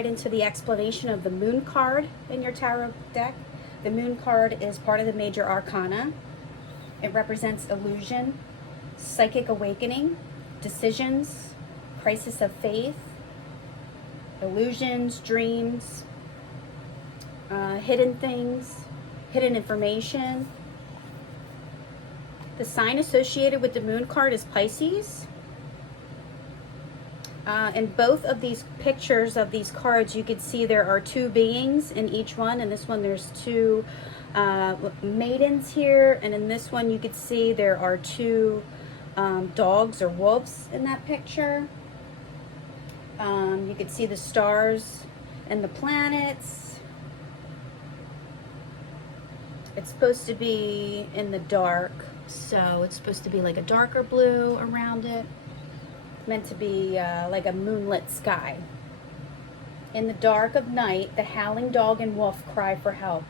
right into the explanation of the moon card in your tarot deck. The moon card is part of the major arcana. It represents illusion, psychic awakening, decisions, crisis of faith, illusions, dreams, hidden things, hidden information. The sign associated with the moon card is Pisces. In both of these pictures of these cards, you can see there are two beings in each one. In this one, there's two maidens here, and in this one, you could see there are two dogs or wolves in that picture. You could see the stars and the planets. It's supposed to be in the dark, so it's supposed to be like a darker blue around it. Meant to be like a moonlit sky. In the dark of night, the howling dog and wolf cry for help,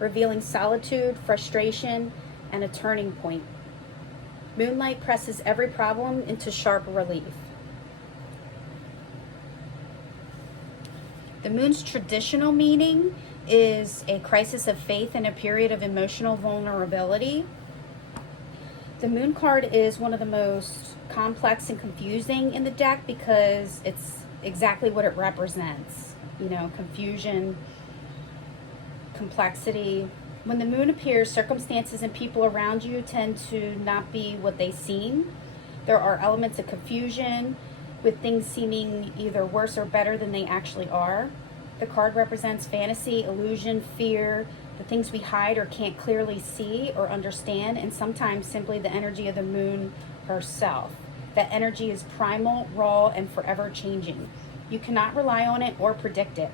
revealing solitude, frustration, and a turning point. Moonlight presses every problem into sharp relief. The moon's traditional meaning is a crisis of faith and a period of emotional vulnerability. The moon card is one of the most complex and confusing in the deck because it's exactly what it represents. You know, confusion, complexity. When the moon appears, circumstances and people around you tend to not be what they seem. There are elements of confusion, with things seeming either worse or better than they actually are. The card represents fantasy, illusion, fear, the things we hide or can't clearly see or understand, and sometimes simply the energy of the moon herself. That energy is primal, raw, and forever changing. You cannot rely on it or predict it.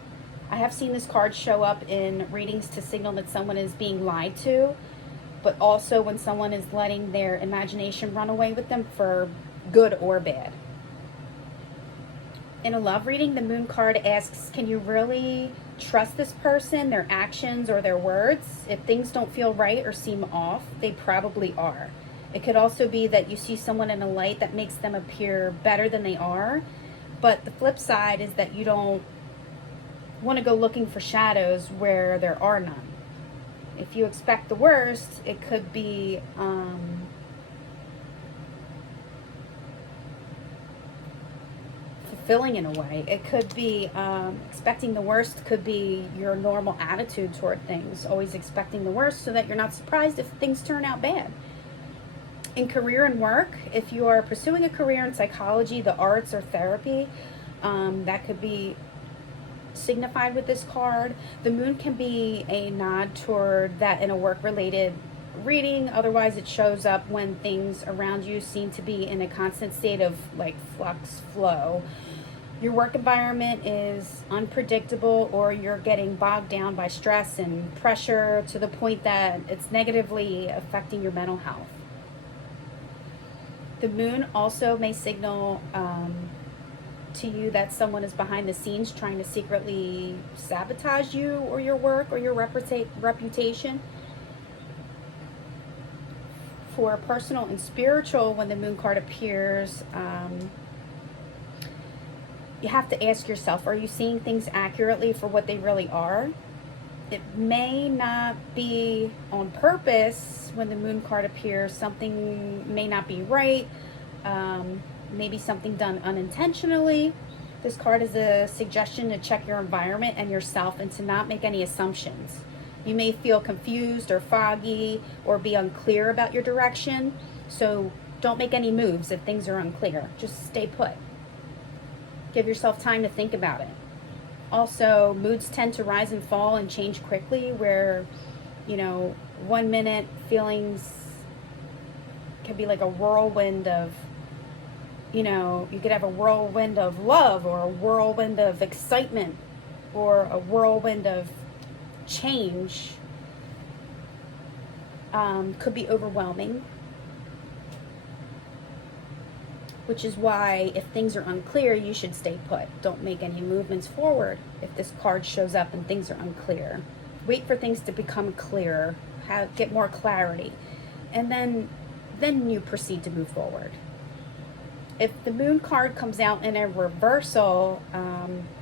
I have seen this card show up in readings to signal that someone is being lied to, but also when someone is letting their imagination run away with them for good or bad. In a love reading, the moon card asks, can you really trust this person, their actions, or their words? If things don't feel right or seem off, they probably are. It could also be that you see someone in a light that makes them appear better than they are, but the flip side is that you don't want to go looking for shadows where there are none. If you expect the worst, it could be fulfilling in a way. It could be expecting the worst could be your normal attitude toward things, always expecting the worst so that you're not surprised if things turn out bad. In career and work, if you are pursuing a career in psychology, the arts, or therapy, that could be signified with this card. The moon can be a nod toward that in a work-related reading. Otherwise, it shows up when things around you seem to be in a constant state of like flux flow. Your work environment is unpredictable, or you're getting bogged down by stress and pressure to the point that it's negatively affecting your mental health. The moon also may signal to you that someone is behind the scenes trying to secretly sabotage you or your work or your reputation. For personal and spiritual, when the moon card appears, you have to ask yourself, are you seeing things accurately for what they really are? It may not be on purpose. When the moon card appears, something may not be right. Maybe something done unintentionally. This card is a suggestion to check your environment and yourself and to not make any assumptions. You may feel confused or foggy or be unclear about your direction, so don't make any moves if things are unclear. Just stay put. Give yourself time to think about it. Also, moods tend to rise and fall and change quickly, where, 1 minute feelings can be like a whirlwind of, you could have a whirlwind of love, or a whirlwind of excitement, or a whirlwind of change. Could be overwhelming. Which is why, if things are unclear, you should stay put. Don't make any movements forward if this card shows up and things are unclear. Wait for things to become clearer, get more clarity, and then you proceed to move forward. If the moon card comes out in a reversal,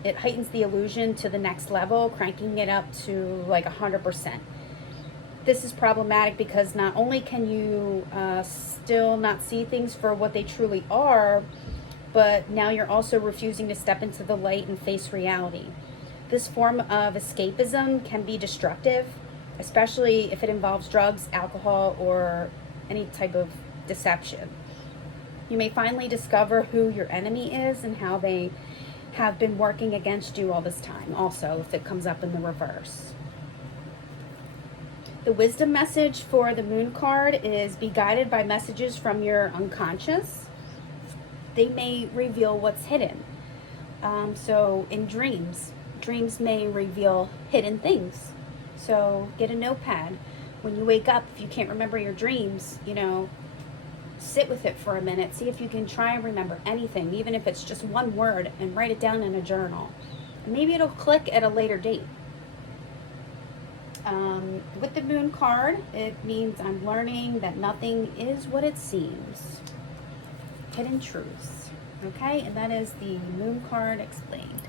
it heightens the illusion to the next level, cranking it up to like 100%. This is problematic because not only can you still not see things for what they truly are, but now you're also refusing to step into the light and face reality. This form of escapism can be destructive, especially if it involves drugs, alcohol, or any type of deception. You may finally discover who your enemy is and how they have been working against you all this time, also, if it comes up in the reverse. The wisdom message for the moon card is be guided by messages from your unconscious. They may reveal what's hidden. So in dreams may reveal hidden things. So get a notepad. When you wake up, if you can't remember your dreams, sit with it for a minute. See if you can try and remember anything, even if it's just one word, and write it down in a journal. Maybe it'll click at a later date. With the moon card, it means I'm learning that nothing is what it seems. Hidden truths. Okay, and that is the moon card explained.